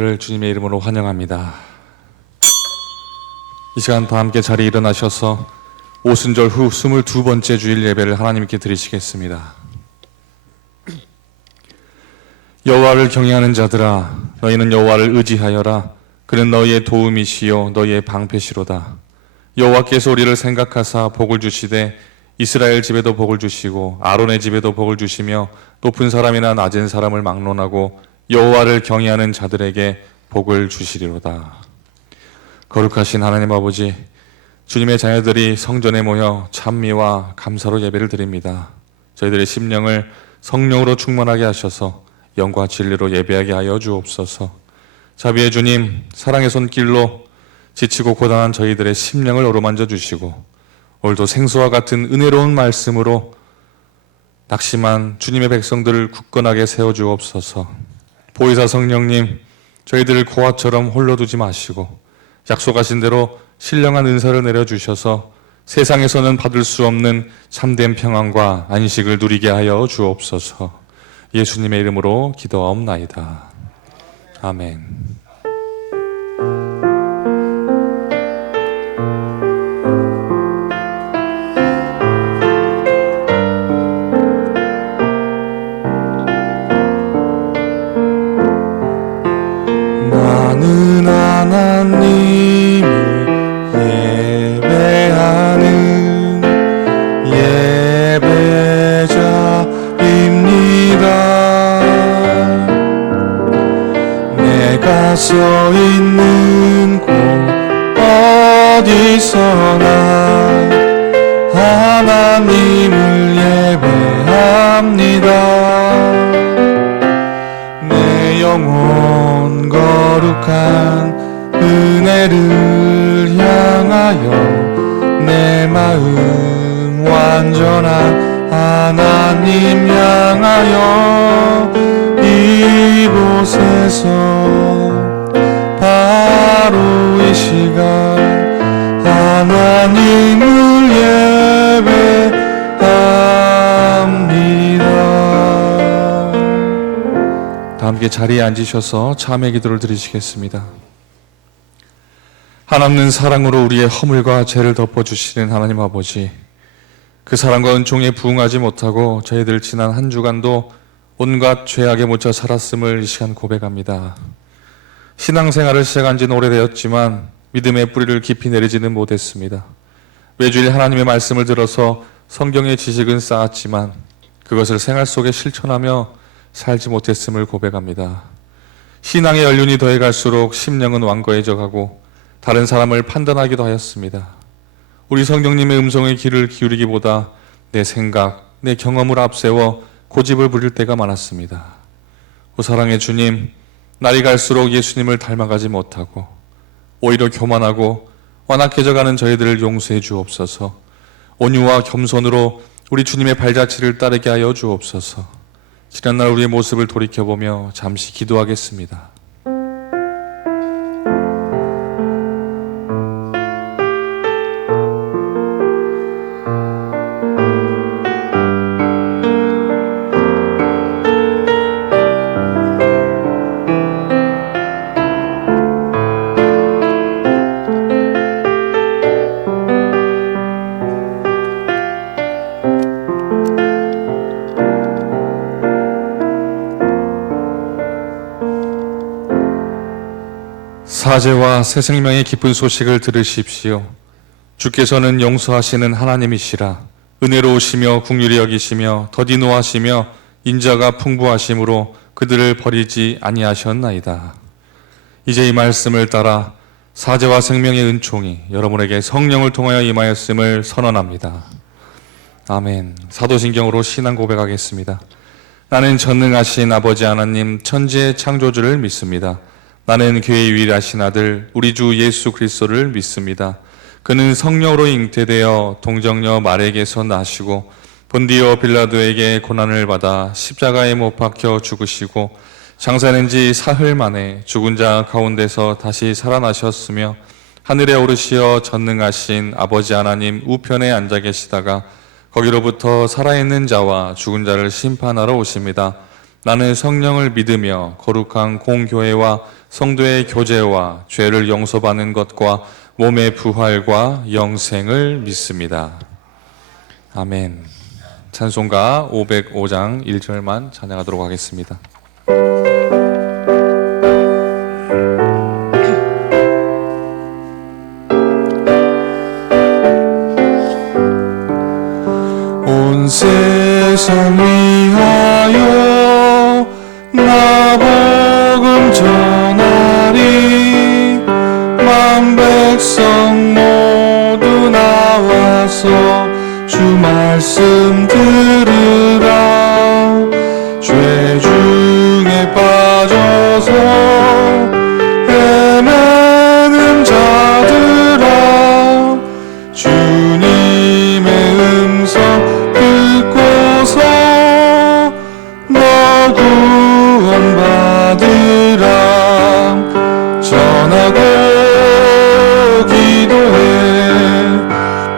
를 주님의 이름으로 환영합니다. 이 시간 다 함께 자리에 일어나셔서 오순절 후 22번째 주일 예배를 하나님께 드리시겠습니다. 여호와를 경외하는 자들아, 너희는 여호와를 의지하여라. 그는 너희의 도움이시요 너희의 방패시로다. 여호와께서 우리를 생각하사 복을 주시되 이스라엘 집에도 복을 주시고 아론의 집에도 복을 주시며 높은 사람이나 낮은 사람을 막론하고 여호와를 경외하는 자들에게 복을 주시리로다. 거룩하신 하나님 아버지, 주님의 자녀들이 성전에 모여 찬미와 감사로 예배를 드립니다. 저희들의 심령을 성령으로 충만하게 하셔서 영과 진리로 예배하게 하여 주옵소서. 자비의 주님, 사랑의 손길로 지치고 고단한 저희들의 심령을 어루만져 주시고 오늘도 생수와 같은 은혜로운 말씀으로 낙심한 주님의 백성들을 굳건하게 세워 주옵소서. 보혜사 성령님, 저희들을 고아처럼 홀로 두지 마시고 약속하신 대로 신령한 은사를 내려주셔서 세상에서는 받을 수 없는 참된 평안과 안식을 누리게 하여 주옵소서. 예수님의 이름으로 기도하옵나이다. 아멘. 서 있는 곳 어디서나 하나님을 예배합니다. 내 영혼 거룩한 은혜를 향하여 내 마음 완전한 하나님 향하여 이곳에서 바로 이 시간 하나님을 예배합니다. 다 함께 자리에 앉으셔서 참회 기도를 드리시겠습니다. 한없는 사랑으로 우리의 허물과 죄를 덮어주시는 하나님 아버지, 그 사랑과 은총에 부응하지 못하고 저희들 지난 한 주간도 온갖 죄악에 묻혀 살았음을 이 시간 고백합니다. 신앙생활을 시작한 지는 오래되었지만 믿음의 뿌리를 깊이 내리지는 못했습니다. 매주일 하나님의 말씀을 들어서 성경의 지식은 쌓았지만 그것을 생활 속에 실천하며 살지 못했음을 고백합니다. 신앙의 연륜이 더해갈수록 심령은 완고해져 가고 다른 사람을 판단하기도 하였습니다. 우리 성령님의 음성에 귀를 기울이기보다 내 생각, 내 경험을 앞세워 고집을 부릴 때가 많았습니다. 오 사랑의 주님, 날이 갈수록 예수님을 닮아가지 못하고 오히려 교만하고 완악해져가는 저희들을 용서해 주옵소서. 온유와 겸손으로 우리 주님의 발자취를 따르게 하여 주옵소서. 지난날 우리의 모습을 돌이켜보며 잠시 기도하겠습니다. 사죄와 새 생명의 기쁜 소식을 들으십시오. 주께서는 용서하시는 하나님이시라. 은혜로우시며 긍휼히 여기시며 더디 노하시며 인자가 풍부하심으로 그들을 버리지 아니하셨나이다. 이제 이 말씀을 따라 사죄와 생명의 은총이 여러분에게 성령을 통하여 임하였음을 선언합니다. 아멘. 사도신경으로 신앙 고백하겠습니다. 나는 전능하신 아버지 하나님 천지의 창조주를 믿습니다. 나는 교회의 유일하신 아들 우리 주 예수 그리스도를 믿습니다. 그는 성령으로 잉태되어 동정녀 마리아에게서 나시고 본디오 빌라도에게 고난을 받아 십자가에 못 박혀 죽으시고 장사된 지 사흘 만에 죽은 자 가운데서 다시 살아나셨으며 하늘에 오르시어 전능하신 아버지 하나님 우편에 앉아 계시다가 거기로부터 살아있는 자와 죽은 자를 심판하러 오십니다. 나는 성령을 믿으며 거룩한 공교회와 성도의 교제와 죄를 용서받는 것과 몸의 부활과 영생을 믿습니다. 아멘. 찬송가 505장 1절만 찬양하도록 하겠습니다. 온 세상 위하여 나 복음 전하리. 만 백성 모두 나와서 주 말씀 들으라. 죄 중에 빠져서 헤매는 자들아, 주님의 음성 듣고서 너 구원받으라. 전하고 기도해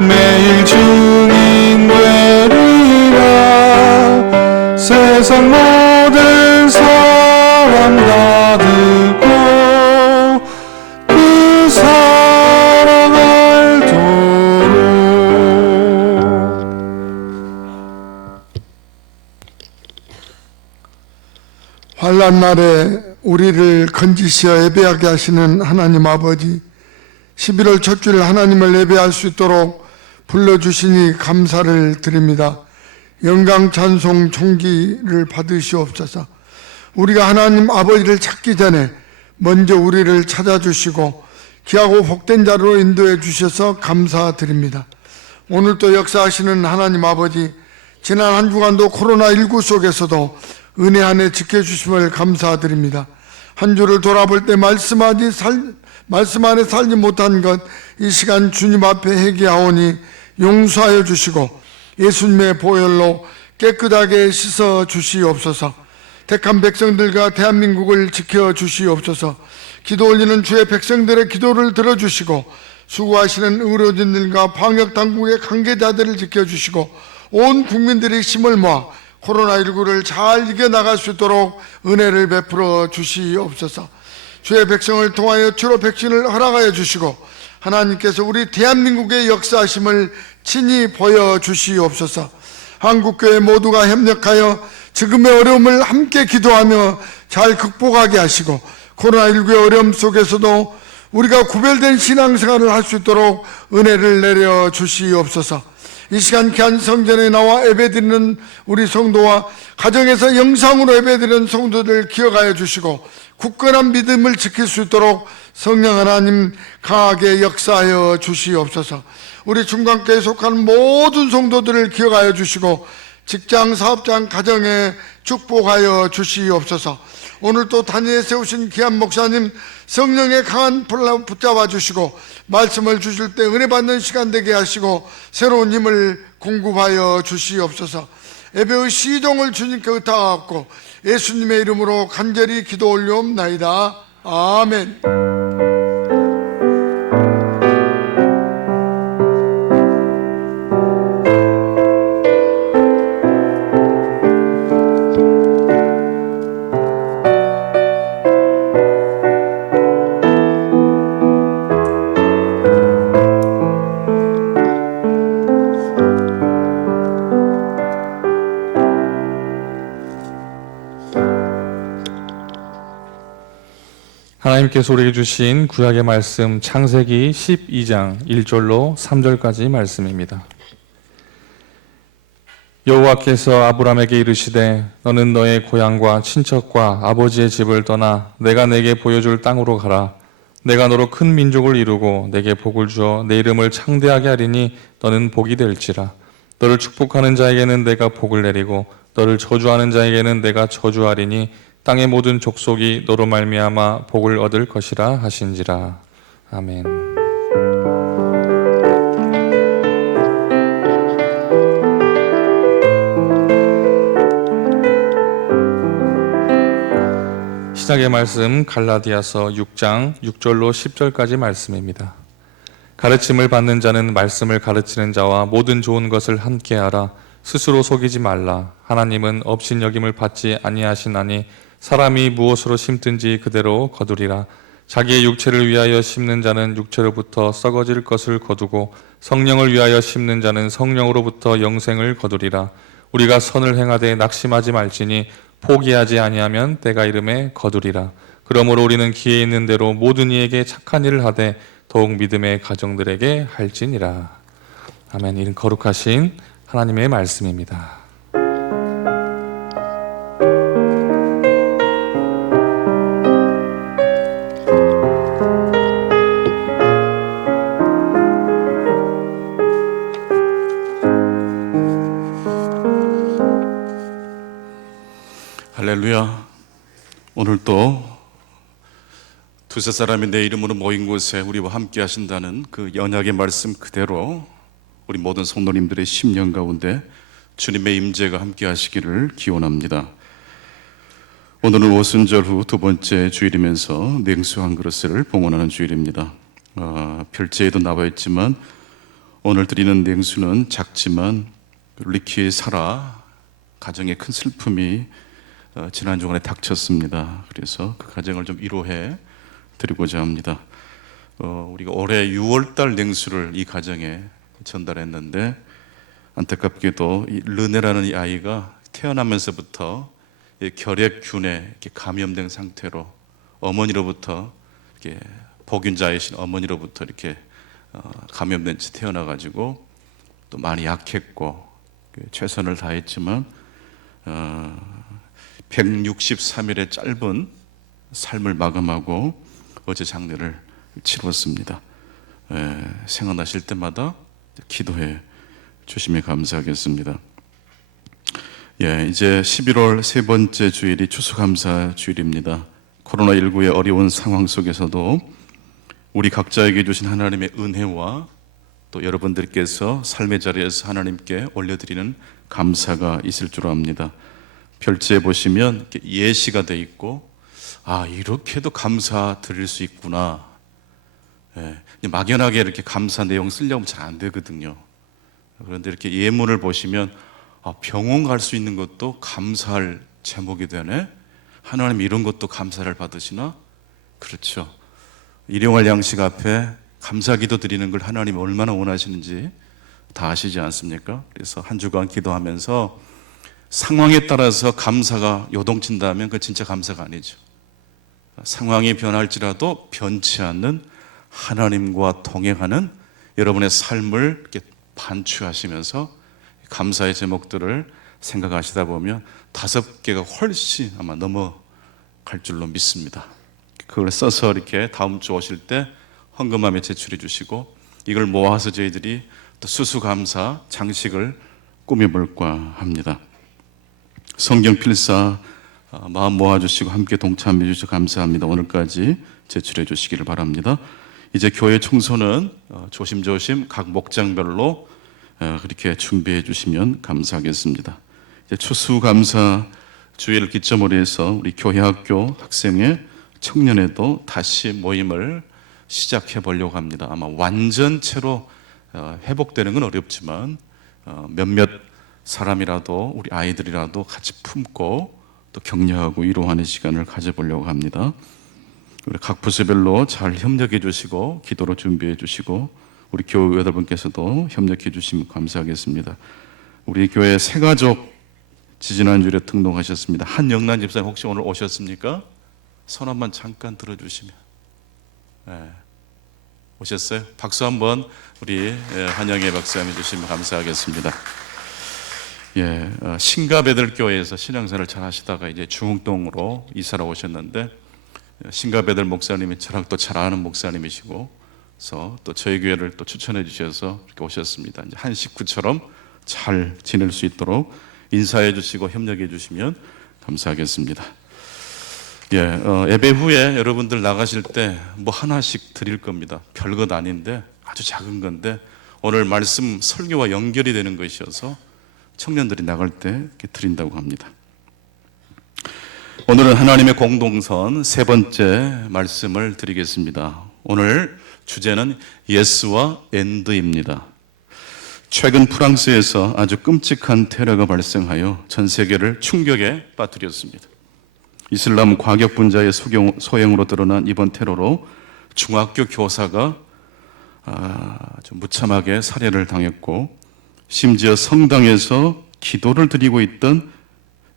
매일 증인 되리라. 세상 모든 사람 다 듣고 그 사랑 알도록. 환난 날에 우리를 건지시어 예배하게 하시는 하나님 아버지, 11월 첫 주일 하나님을 예배할 수 있도록 불러주시니 감사를 드립니다. 영광 찬송 존귀를 받으시옵소서. 우리가 하나님 아버지를 찾기 전에 먼저 우리를 찾아주시고 귀하고 복된 자로 인도해 주셔서 감사드립니다. 오늘도 역사하시는 하나님 아버지, 지난 한 주간도 코로나19 속에서도 은혜 안에 지켜주심을 감사드립니다. 한 주를 돌아볼 때 말씀 안에 살지 못한 것, 이 시간 주님 앞에 회개하오니 용서하여 주시고 예수님의 보혈로 깨끗하게 씻어 주시옵소서. 택한 백성들과 대한민국을 지켜 주시옵소서. 기도 올리는 주의 백성들의 기도를 들어주시고 수고하시는 의료진들과 방역당국의 관계자들을 지켜주시고 온 국민들의 힘을 모아 코로나19를 잘 이겨나갈 수 있도록 은혜를 베풀어 주시옵소서. 주의 백성을 통하여 주로 백신을 허락하여 주시고 하나님께서 우리 대한민국의 역사하심을 친히 보여주시옵소서. 한국교회 모두가 협력하여 지금의 어려움을 함께 기도하며 잘 극복하게 하시고 코로나19의 어려움 속에서도 우리가 구별된 신앙생활을 할 수 있도록 은혜를 내려 주시옵소서. 이 시간 귀한 성전에 나와 예배드리는 우리 성도와 가정에서 영상으로 예배드리는 성도들 기억하여 주시고 굳건한 믿음을 지킬 수 있도록 성령 하나님 강하게 역사하여 주시옵소서. 우리 중간교회에 속한 모든 성도들을 기억하여 주시고 직장, 사업장, 가정에 축복하여 주시옵소서. 오늘 또 단위에 세우신 귀한 목사님 성령의 강한 불로 붙잡아 주시고 말씀을 주실 때 은혜 받는 시간 되게 하시고 새로운 힘을 공급하여 주시옵소서. 예배의 시종을 주님께 의탁하옵고 예수님의 이름으로 간절히 기도 올려옵나이다. 아멘. 하나님께서 우리에게 주신 구약의 말씀 창세기 12장 1절로 3절까지 말씀입니다. 여호와께서 아브람에게 이르시되 너는 너의 고향과 친척과 아버지의 집을 떠나 내가 내게 보여줄 땅으로 가라. 내가 너로 큰 민족을 이루고 내게 복을 주어 내 이름을 창대하게 하리니 너는 복이 될지라. 너를 축복하는 자에게는 내가 복을 내리고 너를 저주하는 자에게는 내가 저주하리니 땅의 모든 족속이 너로 말미암아 복을 얻을 것이라 하신지라. 아멘. 시작의 말씀 갈라디아서 6장 6절로 10절까지 말씀입니다. 가르침을 받는 자는 말씀을 가르치는 자와 모든 좋은 것을 함께 하라. 스스로 속이지 말라. 하나님은 업신여김을 받지 아니하시나니 사람이 무엇으로 심든지 그대로 거두리라. 자기의 육체를 위하여 심는 자는 육체로부터 썩어질 것을 거두고 성령을 위하여 심는 자는 성령으로부터 영생을 거두리라. 우리가 선을 행하되 낙심하지 말지니 포기하지 아니하면 때가 이름에 거두리라. 그러므로 우리는 기회 있는 대로 모든 이에게 착한 일을 하되 더욱 믿음의 가정들에게 할지니라. 아멘. 이는 거룩하신 하나님의 말씀입니다. 할렐루야. 오늘 또 두세 사람이 내 이름으로 모인 곳에 우리와 함께 하신다는 그 언약의 말씀 그대로 우리 모든 성도님들의 심령 가운데 주님의 임재가 함께 하시기를 기원합니다. 오늘은 오순절 후 두 번째 주일이면서 냉수 한 그릇을 봉헌하는 주일입니다. 별제에도 나와 있지만 오늘 드리는 냉수는 작지만 리키의 사라 가정에 큰 슬픔이 지난 주간에 닥쳤습니다. 그래서 그 가정을 좀 위로해 드리고자 합니다. 우리가 올해 6월달 냉수를 이 가정에 전달했는데 안타깝게도 이 르네라는 이 아이가 태어나면서부터 이 결핵균에 이렇게 감염된 상태로 어머니로부터 이렇게 복균자이신 어머니로부터 이렇게 감염된 채 태어나가지고 또 많이 약했고 최선을 다했지만 163일의 짧은 삶을 마감하고 어제 장례를 치렀습니다. 생각나실 때마다 기도해 주시면 감사하겠습니다. 이제 11월 세 번째 주일이 추수감사 주일입니다. 코로나19의 어려운 상황 속에서도 우리 각자에게 주신 하나님의 은혜와 또 여러분들께서 삶의 자리에서 하나님께 올려드리는 감사가 있을 줄 압니다. 별지에 보시면 예시가 돼 있고 이렇게도 감사 드릴 수 있구나. 막연하게 이렇게 감사 내용 쓰려면 잘 안 되거든요. 그런데 이렇게 예문을 보시면 병원 갈 수 있는 것도 감사할 제목이 되네. 하나님 이런 것도 감사를 받으시나? 그렇죠. 일용할 양식 앞에 감사기도 드리는 걸 하나님이 얼마나 원하시는지 다 아시지 않습니까? 그래서 한 주간 기도하면서 상황에 따라서 감사가 요동친다면 그건 진짜 감사가 아니죠. 상황이 변할지라도 변치 않는 하나님과 동행하는 여러분의 삶을 이렇게 반추하시면서 감사의 제목들을 생각하시다 보면 5개가 훨씬 아마 넘어갈 줄로 믿습니다. 그걸 써서 이렇게 다음 주 오실 때 헌금함에 제출해 주시고 이걸 모아서 저희들이 또 수수감사 장식을 꾸며볼까 합니다. 성경 필사 마음 모아주시고 함께 동참해 주셔서 감사합니다. 오늘까지 제출해 주시기를 바랍니다. 이제 교회 청소는 조심조심 각 목장별로 그렇게 준비해 주시면 감사하겠습니다. 이제 추수감사 주일을 기점으로 해서 우리 교회 학교 학생회 청년회도 다시 모임을 시작해 보려고 합니다. 아마 완전체로 회복되는 건 어렵지만 몇몇 사람이라도 우리 아이들이라도 같이 품고 또 격려하고 위로하는 시간을 가져보려고 합니다. 우리 각 부서별로 잘 협력해 주시고 기도로 준비해 주시고 우리 교회 여러분께서도 협력해 주시면 감사하겠습니다. 우리 교회 새가족 지지난주에 등록하셨습니다. 한영란 집사님 혹시 오늘 오셨습니까? 손 한번 잠깐 들어주시면. 오셨어요? 박수 한번 우리 한영애 박사님 해주시면 감사하겠습니다. 신가베들교회에서 신앙생활을 잘 하시다가 이제 중흥동으로 이사를 오셨는데 신가베들 목사님이 저랑 또 잘 아는 목사님이시고 그래서 또 저희 교회를 또 추천해 주셔서 이렇게 오셨습니다. 이제 한 식구처럼 잘 지낼 수 있도록 인사해 주시고 협력해 주시면 감사하겠습니다. 예배 후에 여러분들 나가실 때 뭐 하나씩 드릴 겁니다. 별것 아닌데 아주 작은 건데 오늘 말씀 설교와 연결이 되는 것이어서 청년들이 나갈 때 이렇게 드린다고 합니다. 오늘은 하나님의 공동선 세 번째 말씀을 드리겠습니다. 오늘 주제는 예스와 엔드입니다. 최근 프랑스에서 아주 끔찍한 테러가 발생하여 전 세계를 충격에 빠뜨렸습니다. 이슬람 과격 분자의 소행으로 드러난 이번 테러로 중학교 교사가 아주 무참하게 살해를 당했고, 심지어 성당에서 기도를 드리고 있던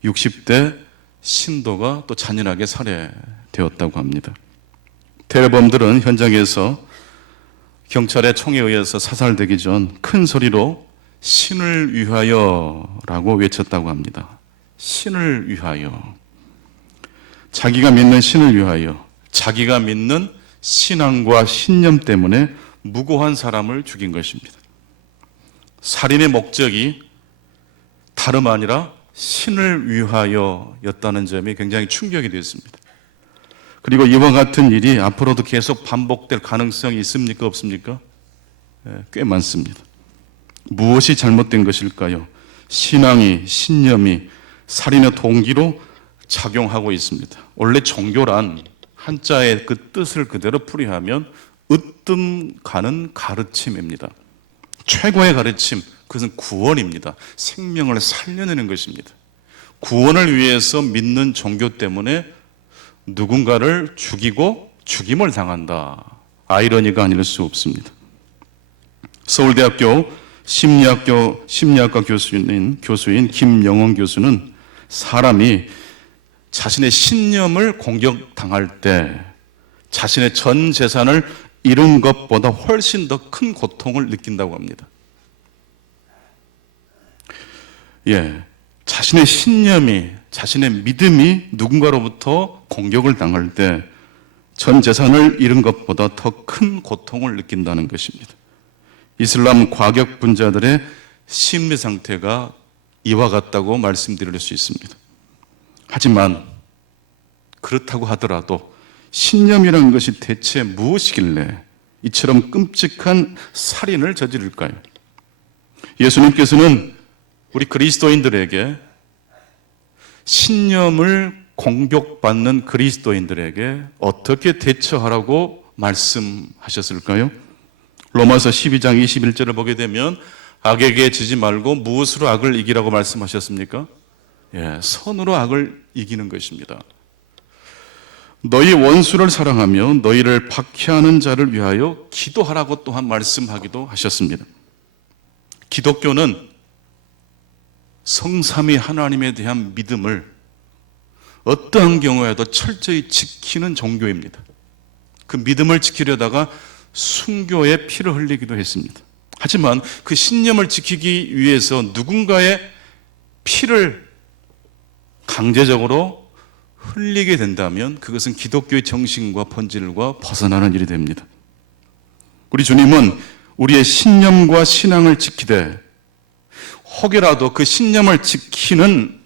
60대 신도가 또 잔인하게 살해되었다고 합니다. 테러범들은 현장에서 경찰의 총에 의해서 사살되기 전 큰 소리로 신을 위하여라고 외쳤다고 합니다. 신을 위하여. 자기가 믿는 신을 위하여, 자기가 믿는 신앙과 신념 때문에 무고한 사람을 죽인 것입니다. 살인의 목적이 다름 아니라 신을 위하여였다는 점이 굉장히 충격이 되었습니다. 그리고 이와 같은 일이 앞으로도 계속 반복될 가능성이 있습니까? 없습니까? 꽤 많습니다. 무엇이 잘못된 것일까요? 신앙이, 신념이 살인의 동기로 작용하고 있습니다. 원래 종교란 한자의 그 뜻을 그대로 풀이하면 으뜸 가는 가르침입니다. 최고의 가르침, 그것은 구원입니다. 생명을 살려내는 것입니다. 구원을 위해서 믿는 종교 때문에 누군가를 죽이고 죽임을 당한다. 아이러니가 아닐 수 없습니다. 서울대학교 심리학과 교수인 김영원 교수는 사람이 자신의 신념을 공격당할 때 자신의 전 재산을 잃은 것보다 훨씬 더 큰 고통을 느낀다고 합니다. 자신의 신념이, 자신의 믿음이 누군가로부터 공격을 당할 때 전 재산을 잃은 것보다 더 큰 고통을 느낀다는 것입니다. 이슬람 과격 분자들의 심리 상태가 이와 같다고 말씀드릴 수 있습니다. 하지만 그렇다고 하더라도 신념이라는 것이 대체 무엇이길래 이처럼 끔찍한 살인을 저지를까요? 예수님께서는 우리 그리스도인들에게, 신념을 공격받는 그리스도인들에게 어떻게 대처하라고 말씀하셨을까요? 로마서 12장 21절을 보게 되면 악에게 지지 말고 무엇으로 악을 이기라고 말씀하셨습니까? 선으로 악을 이기는 것입니다. 너희 원수를 사랑하며 너희를 박해하는 자를 위하여 기도하라고 또한 말씀하기도 하셨습니다. 기독교는 성삼위 하나님에 대한 믿음을 어떠한 경우에도 철저히 지키는 종교입니다. 그 믿음을 지키려다가 순교의 피를 흘리기도 했습니다. 하지만 그 신념을 지키기 위해서 누군가의 피를 강제적으로 흘리게 된다면 그것은 기독교의 정신과 본질과 벗어나는 일이 됩니다. 우리 주님은 우리의 신념과 신앙을 지키되 혹여라도 그 신념을 지키는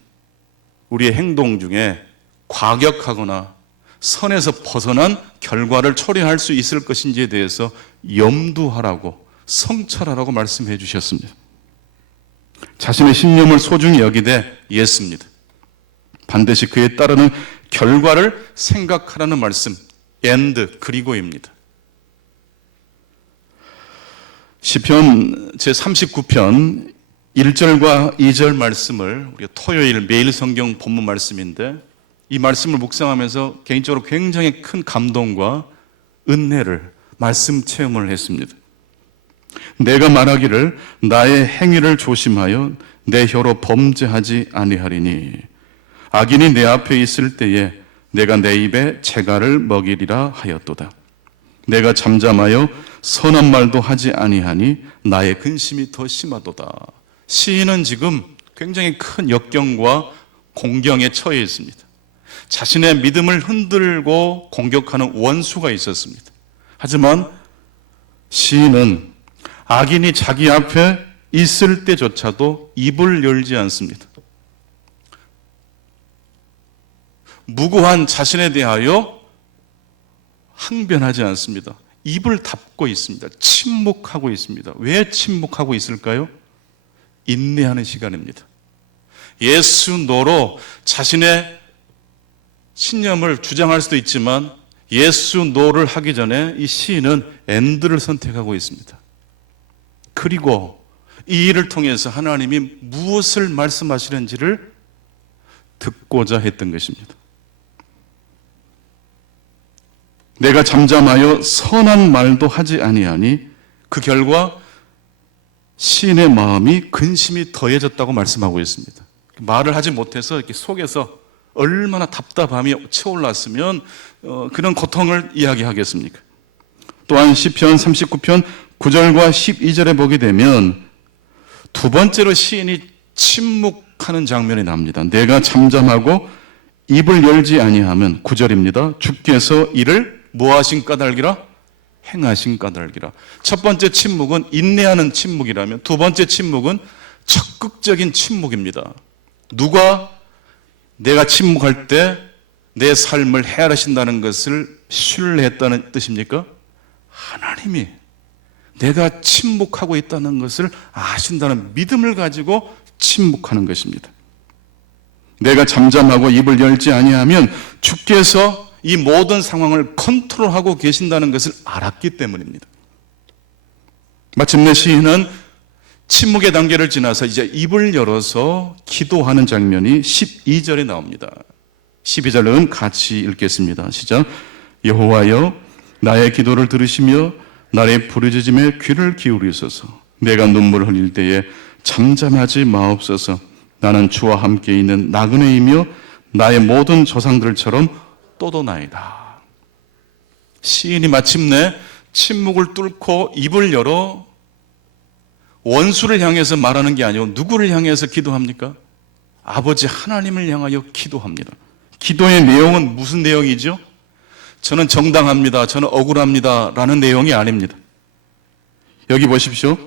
우리의 행동 중에 과격하거나 선에서 벗어난 결과를 초래할 수 있을 것인지에 대해서 염두하라고, 성찰하라고 말씀해 주셨습니다. 자신의 신념을 소중히 여기되 예습니다. 반드시 그에 따르는 결과를 생각하라는 말씀, and 그리고입니다. 시편 제39편 1절과 2절 말씀을 우리가 토요일 매일 성경 본문 말씀인데, 이 말씀을 묵상하면서 개인적으로 굉장히 큰 감동과 은혜를, 말씀 체험을 했습니다. 내가 말하기를 나의 행위를 조심하여 내 혀로 범죄하지 아니하리니 악인이 내 앞에 있을 때에 내가 내 입에 재갈을 먹이리라 하였도다. 내가 잠잠하여 선한 말도 하지 아니하니 나의 근심이 더 심하도다. 시인은 지금 굉장히 큰 역경과 공경에 처해 있습니다. 자신의 믿음을 흔들고 공격하는 원수가 있었습니다. 하지만 시인은 악인이 자기 앞에 있을 때조차도 입을 열지 않습니다. 무고한 자신에 대하여 항변하지 않습니다. 입을 닫고 있습니다. 침묵하고 있습니다. 왜 침묵하고 있을까요? 인내하는 시간입니다. 예수 노로 자신의 신념을 주장할 수도 있지만 예수 노를 하기 전에 이 시인은 엔드를 선택하고 있습니다. 그리고 이 일을 통해서 하나님이 무엇을 말씀하시는지를 듣고자 했던 것입니다. 내가 잠잠하여 선한 말도 하지 아니하니 그 결과 시인의 마음이 근심이 더해졌다고 말씀하고 있습니다. 말을 하지 못해서 이렇게 속에서 얼마나 답답함이 채올랐으면 그런 고통을 이야기하겠습니까? 또한 시편 39편 9절과 12절에 보게 되면 두 번째로 시인이 침묵하는 장면이 납니다. 내가 잠잠하고 입을 열지 아니하면 9절입니다. 주께서 이를 뭐하신 까닭이라? 행하신 까닭이라. 첫 번째 침묵은 인내하는 침묵이라면 두 번째 침묵은 적극적인 침묵입니다. 누가 내가 침묵할 때 내 삶을 헤아리신다는 것을 신뢰했다는 뜻입니까? 하나님이 내가 침묵하고 있다는 것을 아신다는 믿음을 가지고 침묵하는 것입니다. 내가 잠잠하고 입을 열지 아니하면 주께서 이 모든 상황을 컨트롤하고 계신다는 것을 알았기 때문입니다. 마침내 시인은 침묵의 단계를 지나서 이제 입을 열어서 기도하는 장면이 12절에 나옵니다. 12절은 같이 읽겠습니다. 시작. 여호와여 나의 기도를 들으시며 나의 부르짖음에 귀를 기울이소서. 내가 눈물을 흘릴 때에 잠잠하지 마옵소서. 나는 주와 함께 있는 나그네이며 나의 모든 조상들처럼 또도나이다. 시인이 마침내 침묵을 뚫고 입을 열어 원수를 향해서 말하는 게 아니고 누구를 향해서 기도합니까? 아버지 하나님을 향하여 기도합니다. 기도의 내용은 무슨 내용이죠? 저는 정당합니다. 저는 억울합니다. 라는 내용이 아닙니다. 여기 보십시오.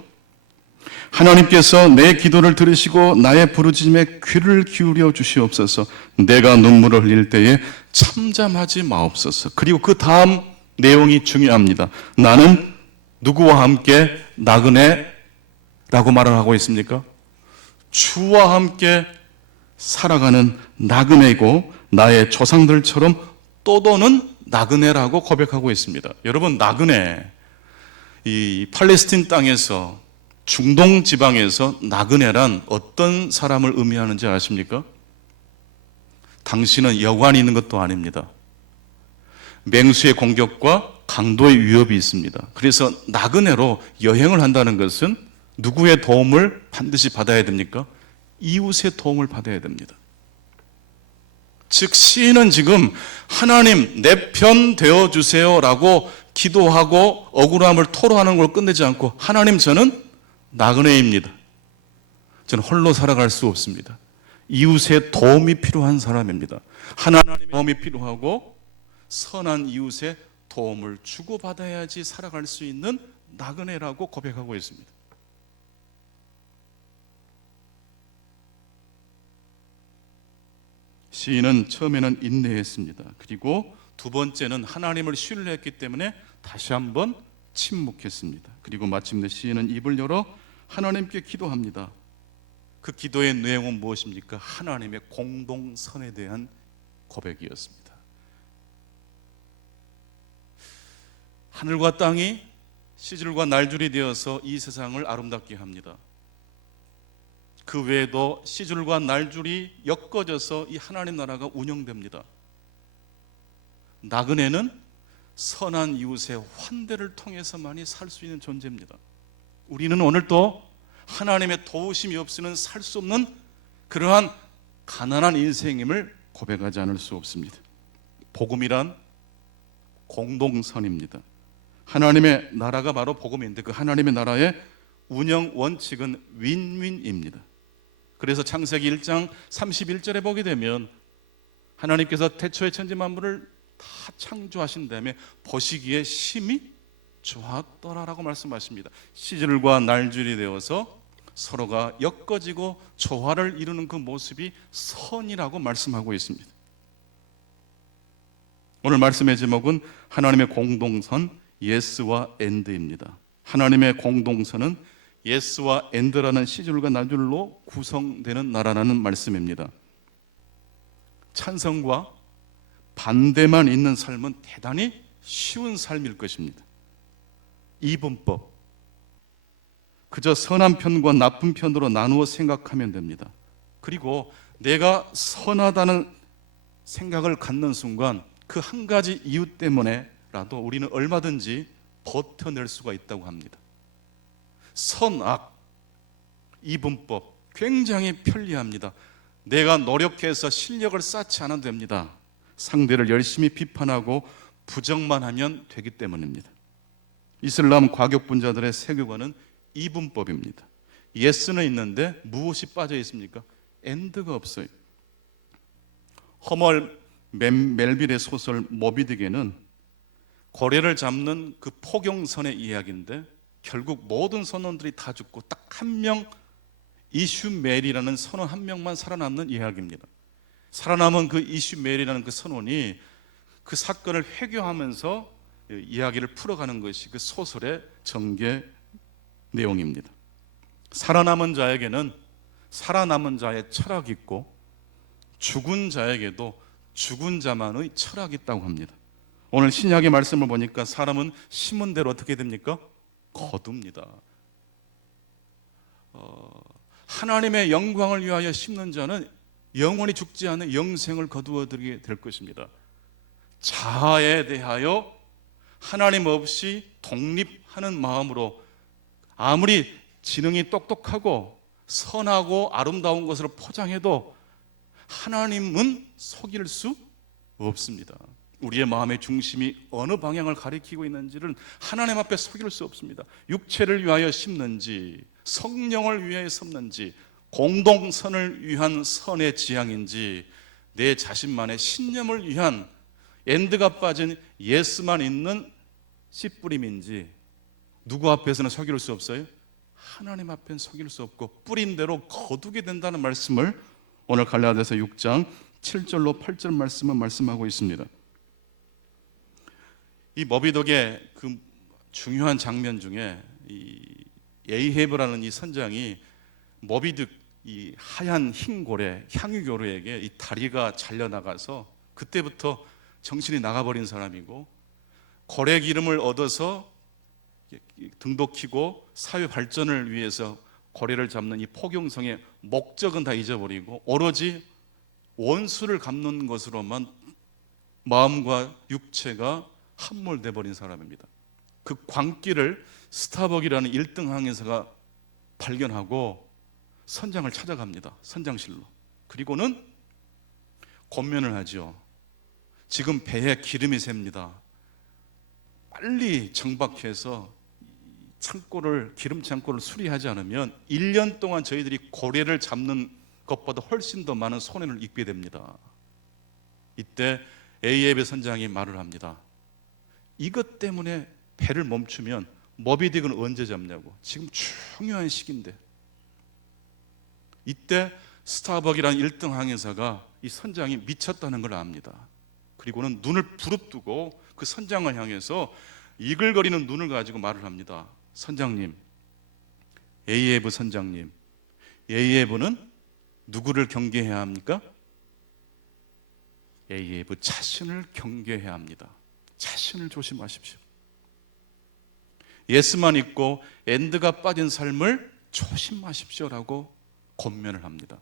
하나님께서 내 기도를 들으시고 나의 부르짖음에 귀를 기울여 주시옵소서. 내가 눈물을 흘릴 때에 잠잠하지 마옵소서. 그리고 그 다음 내용이 중요합니다. 나는 누구와 함께 나그네라고 말을 하고 있습니까? 주와 함께 살아가는 나그네고 나의 조상들처럼 떠도는 나그네라고 고백하고 있습니다. 여러분, 나그네, 이 팔레스틴 땅에서 중동 지방에서 나그네란 어떤 사람을 의미하는지 아십니까? 당신은 여관이 있는 것도 아닙니다. 맹수의 공격과 강도의 위협이 있습니다. 그래서 나그네로 여행을 한다는 것은 누구의 도움을 반드시 받아야 됩니까? 이웃의 도움을 받아야 됩니다. 즉 시인은 지금 하나님 내 편 되어 주세요라고 기도하고 억울함을 토로하는 걸 끝내지 않고 하나님 저는 나그네입니다. 저는 홀로 살아갈 수 없습니다. 이웃의 도움이 필요한 사람입니다. 하나님의 도움이 필요하고 선한 이웃의 도움을 주고받아야지 살아갈 수 있는 나그네라고 고백하고 있습니다. 시인은 처음에는 인내했습니다. 그리고 두 번째는 하나님을 신뢰했기 때문에 다시 한번 침묵했습니다. 그리고 마침내 시인은 입을 열어 하나님께 기도합니다. 그 기도의 내용은 무엇입니까? 하나님의 공동선에 대한 고백이었습니다. 하늘과 땅이 시줄과 날줄이 되어서 이 세상을 아름답게 합니다. 그 외에도 시줄과 날줄이 엮어져서 이 하나님 나라가 운영됩니다. 나그네는 선한 이웃의 환대를 통해서만이 살 수 있는 존재입니다. 우리는 오늘도 하나님의 도우심이 없이는 살 수 없는 그러한 가난한 인생임을 고백하지 않을 수 없습니다. 복음이란 공동선입니다. 하나님의 나라가 바로 복음인데 그 하나님의 나라의 운영 원칙은 윈윈입니다. 그래서 창세기 1장 31절에 보게 되면 하나님께서 태초에 천지 만물을 다 창조하신 다음에 보시기에 심히 좋았더라라고 말씀하십니다. 시절과 날줄이 되어서 서로가 엮어지고 조화를 이루는 그 모습이 선이라고 말씀하고 있습니다. 오늘 말씀의 제목은 하나님의 공동선 예스와 엔드입니다. 하나님의 공동선은 예스와 엔드라는 시줄과 날줄로 구성되는 나라라는 말씀입니다. 찬성과 반대만 있는 삶은 대단히 쉬운 삶일 것입니다. 이분법, 그저 선한 편과 나쁜 편으로 나누어 생각하면 됩니다. 그리고 내가 선하다는 생각을 갖는 순간 그 한 가지 이유 때문에라도 우리는 얼마든지 버텨낼 수가 있다고 합니다. 선악, 이분법 굉장히 편리합니다. 내가 노력해서 실력을 쌓지 않아도 됩니다. 상대를 열심히 비판하고 부정만 하면 되기 때문입니다. 이슬람 과격분자들의 세계관은 이분법입니다. 예스는 있는데 무엇이 빠져 있습니까? 엔드가 없어요. 허멀 멜빌의 소설 모비딕에는 고래를 잡는 그 포경선의 이야기인데 결국 모든 선원들이 다 죽고 딱 한 명, 이슈멜이라는 선원 한 명만 살아남는 이야기입니다. 살아남은 그 이슈멜이라는 그 선원이 그 사건을 회교하면서 이야기를 풀어가는 것이 그 소설의 전개 내용입니다. 살아남은 자에게는 살아남은 자의 철학이 있고 죽은 자에게도 죽은 자만의 철학이 있다고 합니다. 오늘 신약의 말씀을 보니까 사람은 심은 대로 어떻게 됩니까? 거둡니다. 하나님의 영광을 위하여 심는 자는 영원히 죽지 않은 영생을 거두어들게 될 것입니다. 자아에 대하여 하나님 없이 독립하는 마음으로 아무리 지능이 똑똑하고 선하고 아름다운 것으로 포장해도 하나님은 속일 수 없습니다. 우리의 마음의 중심이 어느 방향을 가리키고 있는지를 하나님 앞에 속일 수 없습니다. 육체를 위하여 심는지 성령을 위하여 심는지 공동선을 위한 선의 지향인지 내 자신만의 신념을 위한 엔드가 빠진 예스만 있는 씨뿌림인지 누구 앞에서는 속일 수 없어요? 하나님 앞엔 속일 수 없고 뿌린 대로 거두게 된다는 말씀을 오늘 갈라디아서 6장 7절로 8절 말씀은 말씀하고 있습니다. 이 모비딕의 그 중요한 장면 중에 이 에이헤브라는 이 선장이 모비딕 이 하얀 흰 고래 향유교류에게 이 다리가 잘려나가서 그때부터 정신이 나가버린 사람이고 고래 기름을 얻어서 등독히고 사회 발전을 위해서 고래를 잡는 이 포경성의 목적은 다 잊어버리고 오로지 원수를 갚는 것으로만 마음과 육체가 함몰돼 버린 사람입니다. 그 광기를 스타벅이라는 1등 항해사가 발견하고 선장을 찾아갑니다. 선장실로. 그리고는 권면을 하죠. 지금 배에 기름이 셉니다. 빨리 정박해서 창고를 기름 창고를 수리하지 않으면 1년 동안 저희들이 고래를 잡는 것보다 훨씬 더 많은 손해를 입게 됩니다. 이때 에이앱의 선장이 말을 합니다. 이것 때문에 배를 멈추면 모비딕은 언제 잡냐고. 지금 중요한 시기인데. 이때 스타벅이라는 1등 항해사가 이 선장이 미쳤다는 걸 압니다. 그리고는 눈을 부릅뜨고 그 선장을 향해서 이글거리는 눈을 가지고 말을 합니다. 선장님, 에이에브 선장님, 에이에브는 누구를 경계해야 합니까? 에이에브 자신을 경계해야 합니다. 자신을 조심하십시오. 예스만 있고 엔드가 빠진 삶을 조심하십시오라고 권면을 합니다.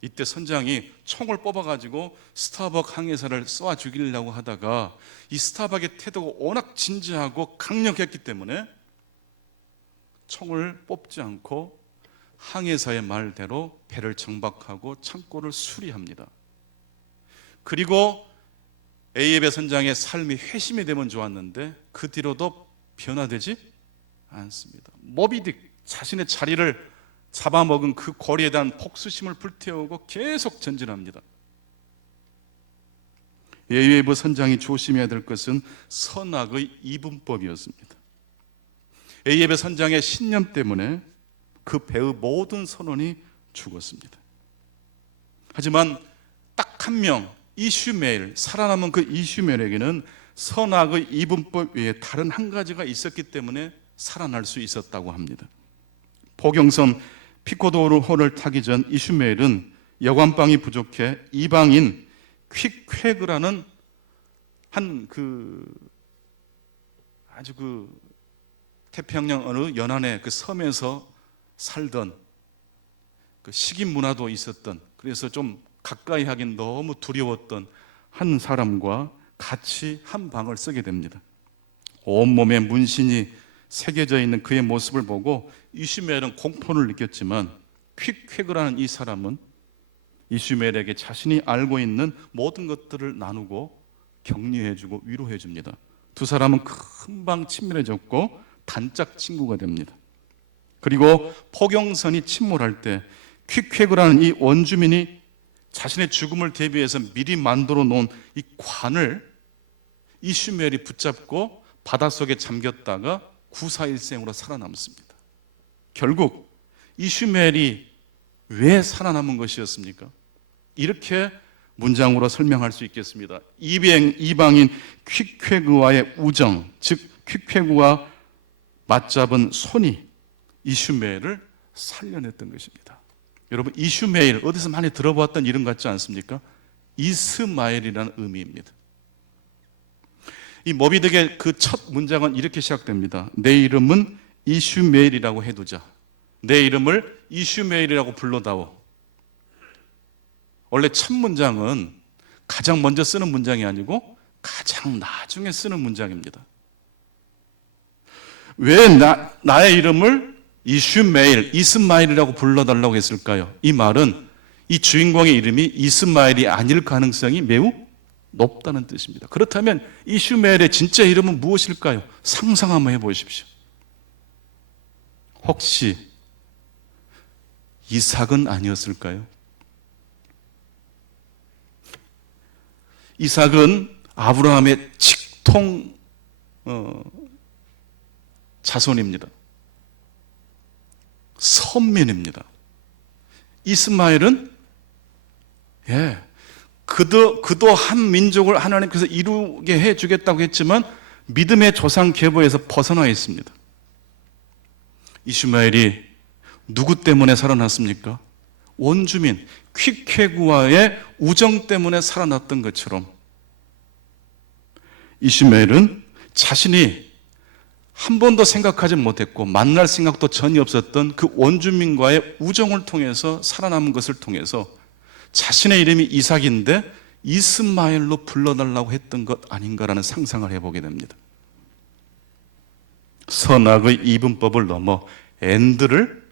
이때 선장이 총을 뽑아가지고 스타벅 항해사를 쏘아 죽이려고 하다가 이 스타벅의 태도가 워낙 진지하고 강력했기 때문에 총을 뽑지 않고 항해사의 말대로 배를 정박하고 창고를 수리합니다. 그리고 에이앱의 선장의 삶이 회심이 되면 좋았는데 그 뒤로도 변화되지 않습니다. 모비딕 자신의 자리를 잡아먹은 그 고리에 대한 복수심을 불태우고 계속 전진합니다. 에이앱의 선장이 조심해야 될 것은 선악의 이분법이었습니다. 에이앱의 선장의 신념 때문에 그 배의 모든 선원이 죽었습니다. 하지만 딱 한 명, 이슈멜, 살아남은 그 이슈멜에게는 선악의 이분법 외에 다른 한 가지가 있었기 때문에 살아날 수 있었다고 합니다. 포경선 피코도호를 타기 전 이슈멜은 여관방이 부족해 이방인 퀵쾌그라는 한 아주 태평양 어느 연안의 그 섬에서 살던 그 식인 문화도 있었던, 그래서 좀 가까이 하긴 너무 두려웠던 한 사람과 같이 한 방을 쓰게 됩니다. 온몸에 문신이 새겨져 있는 그의 모습을 보고 이슈멜은 공포를 느꼈지만 퀵쾌그라는 이 사람은 이슈멜에게 자신이 알고 있는 모든 것들을 나누고 격려해주고 위로해줍니다. 두 사람은 금방 친밀해졌고 단짝 친구가 됩니다. 그리고 포경선이 침몰할 때 퀵쾌그라는 이 원주민이 자신의 죽음을 대비해서 미리 만들어 놓은 이 관을 이슈멜이 붙잡고 바닷속에 잠겼다가 구사일생으로 살아남습니다. 결국 이슈멜이 왜 살아남은 것이었습니까? 이렇게 문장으로 설명할 수 있겠습니다. 이방인 퀵쾌그와의 우정, 즉 퀵쾌그와 맞잡은 손이 이슈멜을 살려냈던 것입니다. 여러분, 이슈멜 어디서 많이 들어봤던 이름 같지 않습니까? 이스마엘이라는 의미입니다. 이 모비딕의 그 첫 문장은 이렇게 시작됩니다. 내 이름은 이슈멜이라고 해두자. 내 이름을 이슈멜이라고 불러다오. 원래 첫 문장은 가장 먼저 쓰는 문장이 아니고 가장 나중에 쓰는 문장입니다. 왜 나의 이름을 이스마엘이라고 불러달라고 했을까요? 이 말은 이 주인공의 이름이 이스마엘이 아닐 가능성이 매우 높다는 뜻입니다. 그렇다면 이슈멜의 진짜 이름은 무엇일까요? 상상 한번 해보십시오. 혹시 이삭은 아니었을까요? 이삭은 아브라함의 직통 자손입니다. 선민입니다. 이스마엘은 그도 한 민족을 하나님께서 이루게 해주겠다고 했지만 믿음의 조상 계보에서 벗어나 있습니다. 이슈마엘이 누구 때문에 살아났습니까? 원주민 퀵쾌구와의 우정 때문에 살아났던 것처럼 이슈마엘은 자신이 한 번도 생각하지 못했고 만날 생각도 전혀 없었던 그 원주민과의 우정을 통해서 살아남은 것을 통해서 자신의 이름이 이삭인데 이스마엘로 불러달라고 했던 것 아닌가라는 상상을 해보게 됩니다. 선악의 이분법을 넘어 엔드를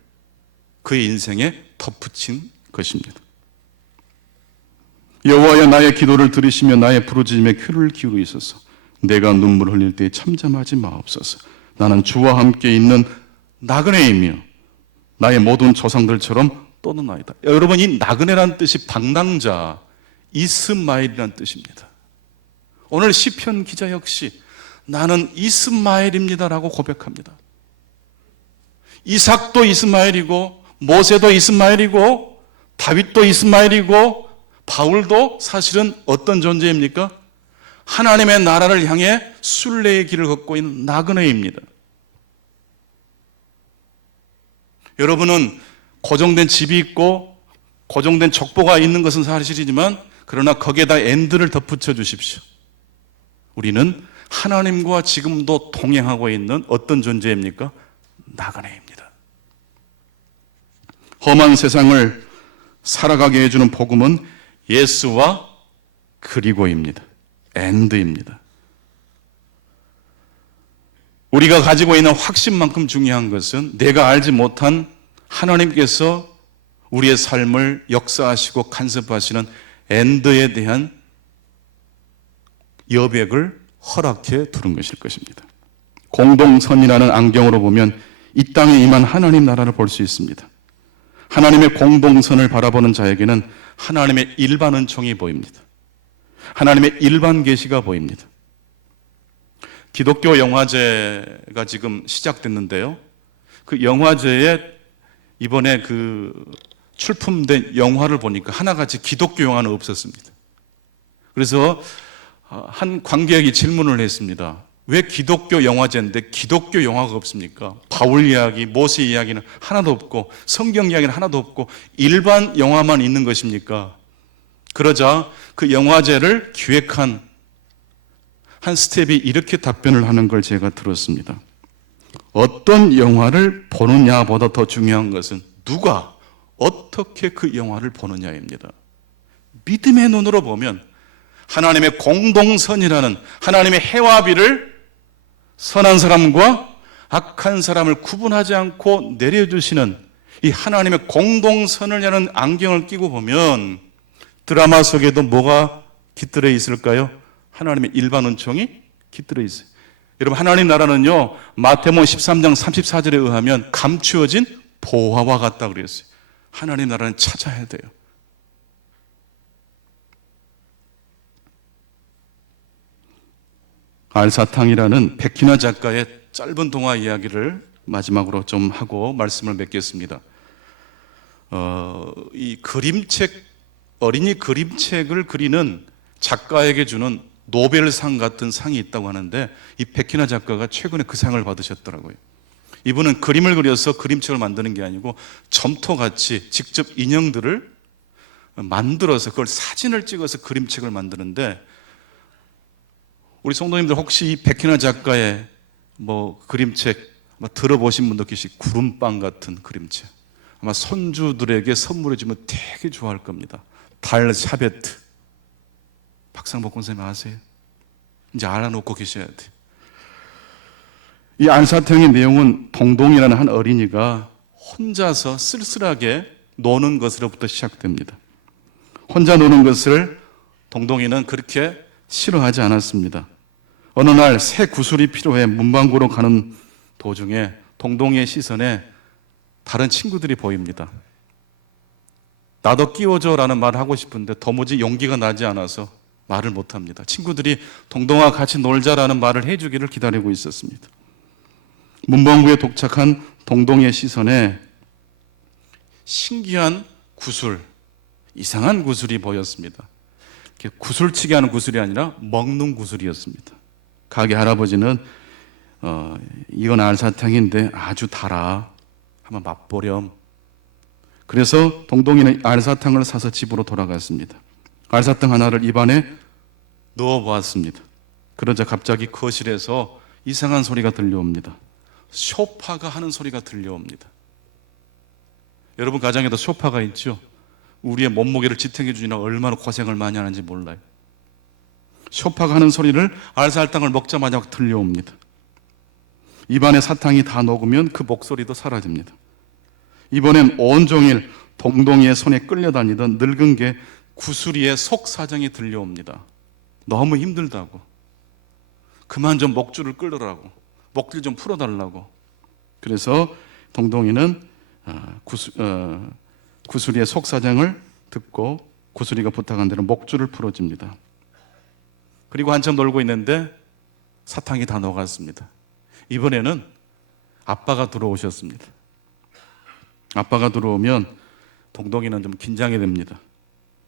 그의 인생에 덧붙인 것입니다. 여호와여, 나의 기도를 들으시며 나의 부르짖음에 귀를 기울이소서. 내가 눈물 흘릴 때 참잠하지 마옵소서. 나는 주와 함께 있는 나그네이며 나의 모든 조상들처럼 떠나나이다. 여러분, 이 나그네라는 뜻이 방랑자, 이스마엘이라는 뜻입니다. 오늘 시편 기자 역시 나는 이스마엘입니다라고 고백합니다. 이삭도 이스마엘이고 모세도 이스마엘이고 다윗도 이스마엘이고 바울도 사실은 어떤 존재입니까? 하나님의 나라를 향해 순례의 길을 걷고 있는 나그네입니다. 여러분은 고정된 집이 있고 고정된 족보가 있는 것은 사실이지만 그러나 거기에다 엔드를 덧붙여 주십시오. 우리는 하나님과 지금도 동행하고 있는 어떤 존재입니까? 나그네입니다. 험한 세상을 살아가게 해주는 복음은 예수와 그리고입니다. 엔드입니다. 우리가 가지고 있는 확신만큼 중요한 것은 내가 알지 못한 하나님께서 우리의 삶을 역사하시고 간섭하시는 엔드에 대한 여백을 허락해 두는 것일 것입니다. 공동선이라는 안경으로 보면 이 땅에 임한 하나님 나라를 볼 수 있습니다. 하나님의 공동선을 바라보는 자에게는 하나님의 일반 은총이 보입니다. 하나님의 일반 계시가 보입니다. 기독교 영화제가 지금 시작됐는데요. 그 영화제에 이번에 그 출품된 영화를 보니까 하나같이 기독교 영화는 없었습니다. 그래서 한 관객이 질문을 했습니다. 왜 기독교 영화제인데 기독교 영화가 없습니까? 바울 이야기, 모세 이야기는 하나도 없고 성경 이야기는 하나도 없고 일반 영화만 있는 것입니까? 그러자 그 영화제를 기획한 한 스텝이 이렇게 답변을 하는 걸 제가 들었습니다. 어떤 영화를 보느냐보다 더 중요한 것은 누가 어떻게 그 영화를 보느냐입니다. 믿음의 눈으로 보면 하나님의 공동선이라는 하나님의 해와 비를 선한 사람과 악한 사람을 구분하지 않고 내려주시는 이 하나님의 공동선을 여는 안경을 끼고 보면 드라마 속에도 뭐가 깃들어 있을까요? 하나님의 일반 은총이 깃들어 있어요. 여러분, 하나님 나라는요, 마태복음 13장 34절에 의하면 감추어진 보화와 같다 그랬어요. 하나님 나라는 찾아야 돼요. 알사탕이라는 백희나 작가의 짧은 동화 이야기를 마지막으로 좀 하고 말씀을 맺겠습니다. 이 그림책, 어린이 그림책을 그리는 작가에게 주는 노벨상 같은 상이 있다고 하는데 이 백희나 작가가 최근에 그 상을 받으셨더라고요. 이분은 그림을 그려서 그림책을 만드는 게 아니고 점토같이 직접 인형들을 만들어서 그걸 사진을 찍어서 그림책을 만드는데, 우리 성도님들 혹시 이 백희나 작가의 그림책 아마 들어보신 분도 계시, 구름빵 같은 그림책 아마 손주들에게 선물해 주면 되게 좋아할 겁니다. 달 샤베트. 박상복 권사님 아세요? 이제 알아놓고 계셔야 돼. 이 안사탕의 내용은 동동이라는 한 어린이가 혼자서 쓸쓸하게 노는 것으로부터 시작됩니다. 혼자 노는 것을 동동이는 그렇게 싫어하지 않았습니다. 어느 날 새 구슬이 필요해 문방구로 가는 도중에 동동이의 시선에 다른 친구들이 보입니다. 나도 끼워줘라는 말을 하고 싶은데 도무지 용기가 나지 않아서 말을 못합니다. 친구들이 동동아 같이 놀자라는 말을 해주기를 기다리고 있었습니다. 문방구에 도착한 동동이의 시선에 신기한 구슬, 이상한 구슬이 보였습니다. 구슬치기 하는 구슬이 아니라 먹는 구슬이었습니다. 가게 할아버지는 이건 알사탕인데 아주 달아. 한번 맛보렴. 그래서 동동이는 알사탕을 사서 집으로 돌아갔습니다. 알사탕 하나를 입안에 넣어보았습니다. 그러자 갑자기 거실에서 이상한 소리가 들려옵니다. 쇼파가 하는 소리가 들려옵니다. 여러분 가정에도 쇼파가 있죠? 우리의 몸무게를 지탱해 주느라 얼마나 고생을 많이 하는지 몰라요. 쇼파가 하는 소리를 알사탕을 먹자마자 들려옵니다. 입안에 사탕이 다 녹으면 그 목소리도 사라집니다. 이번엔 온종일 동동이의 손에 끌려다니던 늙은 개 구슬이의 속사정이 들려옵니다. 너무 힘들다고. 그만 좀 목줄을 끌으라고. 목줄 좀 풀어달라고. 그래서 동동이는 구슬이의 속사정을 듣고 구슬이가 부탁한 대로 목줄을 풀어줍니다. 그리고 한참 놀고 있는데 사탕이 다 녹았습니다. 이번에는 아빠가 들어오셨습니다. 아빠가 들어오면 동동이는 좀 긴장이 됩니다.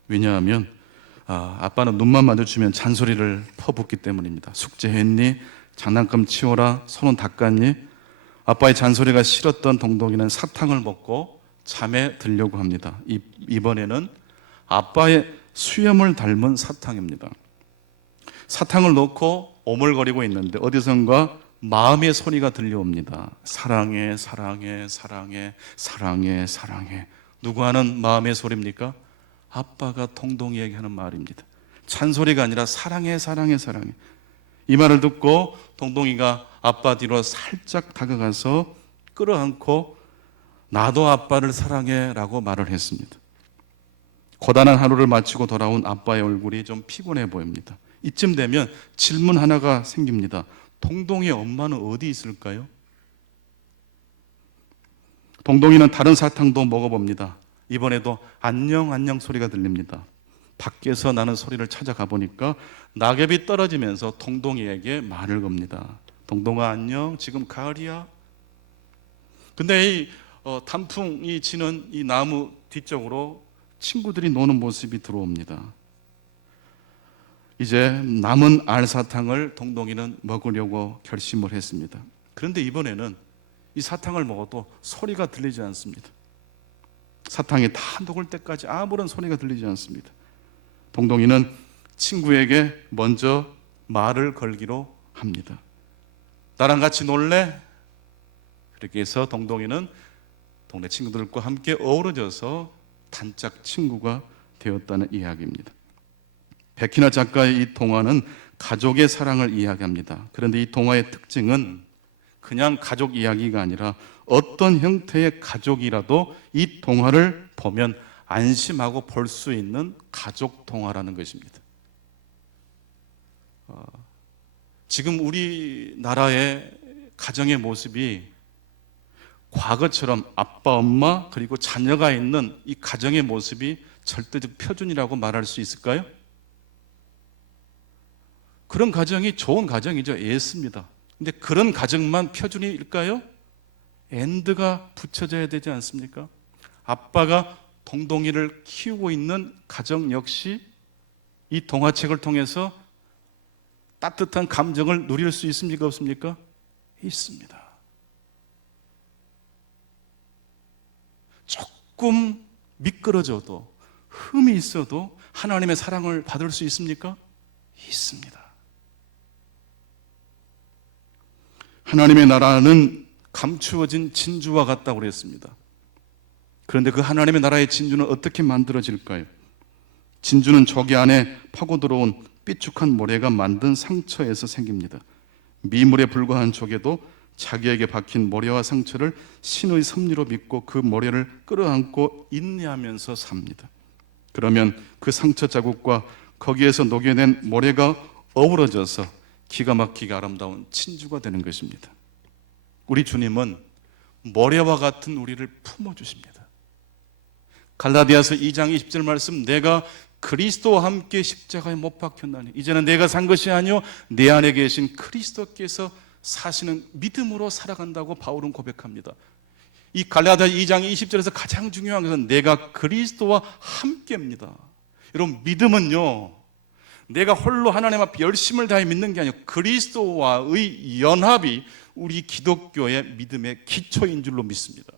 왜냐하면 아빠는 눈만 마주치면 잔소리를 퍼붓기 때문입니다. 숙제했니? 장난감 치워라. 손은 닦았니? 아빠의 잔소리가 싫었던 동동이는 사탕을 먹고 잠에 들려고 합니다. 이번에는 아빠의 수염을 닮은 사탕입니다. 사탕을 넣고 오물거리고 있는데 어디선가 마음의 소리가 들려옵니다. 사랑해, 사랑해, 사랑해, 사랑해, 사랑해. 누구 하는 마음의 소리입니까? 아빠가 동동이에게 하는 말입니다. 잔소리가 아니라 사랑해, 사랑해, 사랑해. 이 말을 듣고 동동이가 아빠 뒤로 살짝 다가가서 끌어안고 나도 아빠를 사랑해 라고 말을 했습니다. 고단한 하루를 마치고 돌아온 아빠의 얼굴이 좀 피곤해 보입니다. 이쯤 되면 질문 하나가 생깁니다. 동동이의 엄마는 어디 있을까요? 동동이는 다른 사탕도 먹어봅니다. 이번에도 안녕 안녕 소리가 들립니다. 밖에서 나는 소리를 찾아가 보니까 낙엽이 떨어지면서 동동이에게 말을 겁니다. 동동아 안녕, 지금 가을이야. 근데 이 단풍이 지는 이 나무 뒤쪽으로 친구들이 노는 모습이 들어옵니다. 이제 남은 알사탕을 동동이는 먹으려고 결심을 했습니다. 그런데 이번에는 이 사탕을 먹어도 소리가 들리지 않습니다. 사탕이 다 녹을 때까지 아무런 소리가 들리지 않습니다. 동동이는 친구에게 먼저 말을 걸기로 합니다. 나랑 같이 놀래? 그렇게 해서 동동이는 동네 친구들과 함께 어우러져서 단짝 친구가 되었다는 이야기입니다. 백희나 작가의 이 동화는 가족의 사랑을 이야기합니다. 그런데 이 동화의 특징은 그냥 가족 이야기가 아니라 어떤 형태의 가족이라도 이 동화를 보면 안심하고 볼 수 있는 가족 동화라는 것입니다. 지금 우리나라의 가정의 모습이 과거처럼 아빠, 엄마 그리고 자녀가 있는 이 가정의 모습이 절대적 표준이라고 말할 수 있을까요? 그런 가정이 좋은 가정이죠. 예습니다. 근데 그런 가정만 표준일까요? 엔드가 붙여져야 되지 않습니까? 아빠가 동동이를 키우고 있는 가정 역시 이 동화책을 통해서 따뜻한 감정을 누릴 수 있습니까? 없습니까? 있습니다. 조금 미끄러져도 흠이 있어도 하나님의 사랑을 받을 수 있습니까? 있습니다. 하나님의 나라는 감추어진 진주와 같다고 그랬습니다. 그런데 그 하나님의 나라의 진주는 어떻게 만들어질까요? 진주는 조개 안에 파고 들어온 삐죽한 모래가 만든 상처에서 생깁니다. 미물에 불과한 조개도 자기에게 박힌 모래와 상처를 신의 섭리로 믿고 그 모래를 끌어안고 인내하면서 삽니다. 그러면 그 상처 자국과 거기에서 녹여낸 모래가 어우러져서 기가 막히게 아름다운 진주가 되는 것입니다. 우리 주님은 모래와 같은 우리를 품어주십니다. 갈라디아서 2장 20절 말씀, 내가 그리스도와 함께 십자가에 못 박혔나니 이제는 내가 산 것이 아니요 내 안에 계신 그리스도께서 사시는 믿음으로 살아간다고 바울은 고백합니다. 이 갈라디아 2장 20절에서 가장 중요한 것은 내가 그리스도와 함께입니다. 여러분, 믿음은요, 내가 홀로 하나님 앞에 열심을 다해 믿는 게 아니고 그리스도와의 연합이 우리 기독교의 믿음의 기초인 줄로 믿습니다.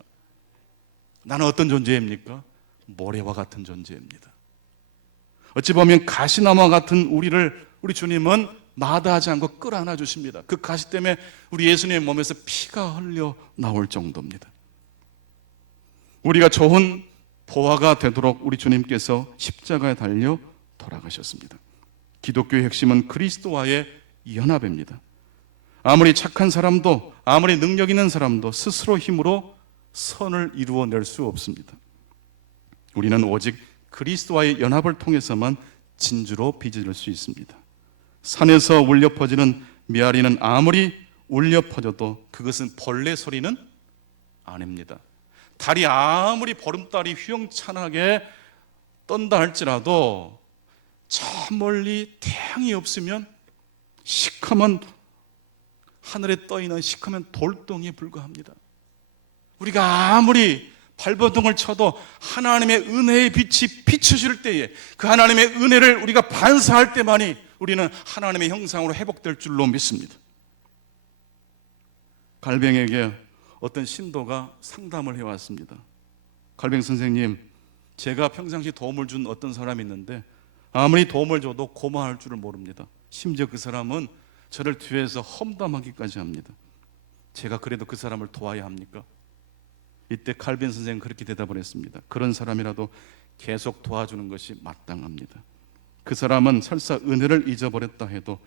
나는 어떤 존재입니까? 모래와 같은 존재입니다. 어찌 보면 가시나무와 같은 우리 주님은 마다하지 않고 끌어안아 주십니다. 그 가시 때문에 우리 예수님의 몸에서 피가 흘려 나올 정도입니다. 우리가 좋은 보화가 되도록 우리 주님께서 십자가에 달려 돌아가셨습니다. 기독교의 핵심은 그리스도와의 연합입니다. 아무리 착한 사람도, 아무리 능력 있는 사람도 스스로 힘으로 선을 이루어낼 수 없습니다. 우리는 오직 그리스도와의 연합을 통해서만 진주로 빚을 수 있습니다. 산에서 울려 퍼지는 메아리는 아무리 울려 퍼져도 그것은 벌레 소리는 아닙니다. 달이 아무리 보름달이 휘영찬하게 떤다 할지라도 저 멀리 태양이 없으면 시커먼 하늘에 떠있는 시커먼 돌덩이에 불과합니다. 우리가 아무리 발버둥을 쳐도 하나님의 은혜의 빛이 비추실 때에 그 하나님의 은혜를 우리가 반사할 때만이 우리는 하나님의 형상으로 회복될 줄로 믿습니다. 갈뱅에게 어떤 신도가 상담을 해왔습니다. 갈뱅 선생님, 제가 평상시 도움을 준 어떤 사람이 있는데 아무리 도움을 줘도 고마워할 줄을 모릅니다. 심지어 그 사람은 저를 뒤에서 험담하기까지 합니다. 제가 그래도 그 사람을 도와야 합니까? 이때 칼빈 선생은 그렇게 대답을 했습니다. 그런 사람이라도 계속 도와주는 것이 마땅합니다. 그 사람은 설사 은혜를 잊어버렸다 해도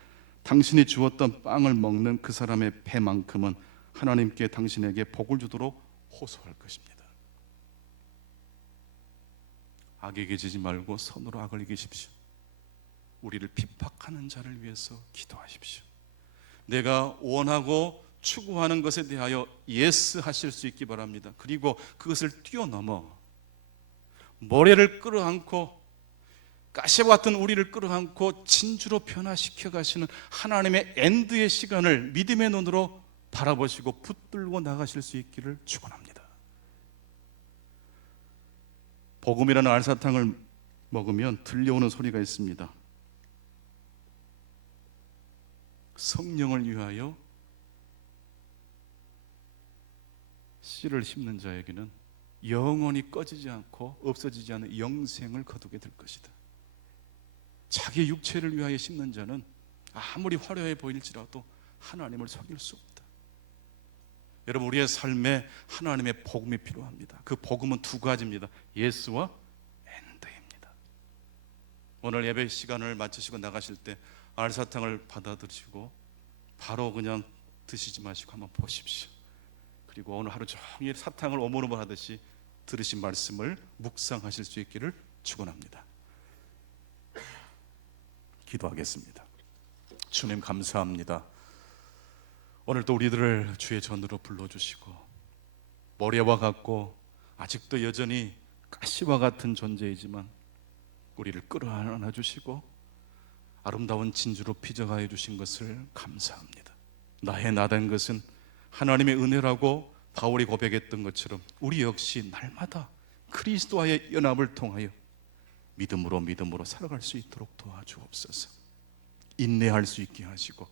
당신이 주었던 빵을 먹는 그 사람의 배만큼은 하나님께 당신에게 복을 주도록 호소할 것입니다. 악에게 지지 말고 선으로 악을 이기십시오. 우리를 핍박하는 자를 위해서 기도하십시오. 내가 원하고 추구하는 것에 대하여 예스 하실 수 있기 바랍니다. 그리고 그것을 뛰어넘어 모래를 끌어안고 가시와 같은 우리를 끌어안고 진주로 변화시켜 가시는 하나님의 엔드의 시간을 믿음의 눈으로 바라보시고 붙들고 나가실 수 있기를 축원합니다. 복음이라는 알사탕을 먹으면 들려오는 소리가 있습니다. 성령을 위하여 씨를 심는 자에게는 영원히 꺼지지 않고 없어지지 않는 영생을 거두게 될 것이다. 자기 육체를 위하여 심는 자는 아무리 화려해 보일지라도 하나님을 속일 수 없다. 여러분, 우리의 삶에 하나님의 복음이 필요합니다. 그 복음은 두 가지입니다. 예스와 엔드입니다. 오늘 예배 시간을 마치시고 나가실 때 알사탕을 받아들이시고 바로 그냥 드시지 마시고 한번 보십시오. 그리고 오늘 하루 종일 사탕을 오물오물 하듯이 들으신 말씀을 묵상하실 수 있기를 축원합니다. 기도하겠습니다. 주님, 감사합니다. 오늘도 우리들을 주의 전으로 불러주시고 모래와 같고 아직도 여전히 가시와 같은 존재이지만 우리를 끌어안아 주시고 아름다운 진주로 피정하여 주신 것을 감사합니다. 나의 나된 것은 하나님의 은혜라고 바울이 고백했던 것처럼 우리 역시 날마다 그리스도와의 연합을 통하여 믿음으로 살아갈 수 있도록 도와주옵소서. 인내할 수 있게 하시고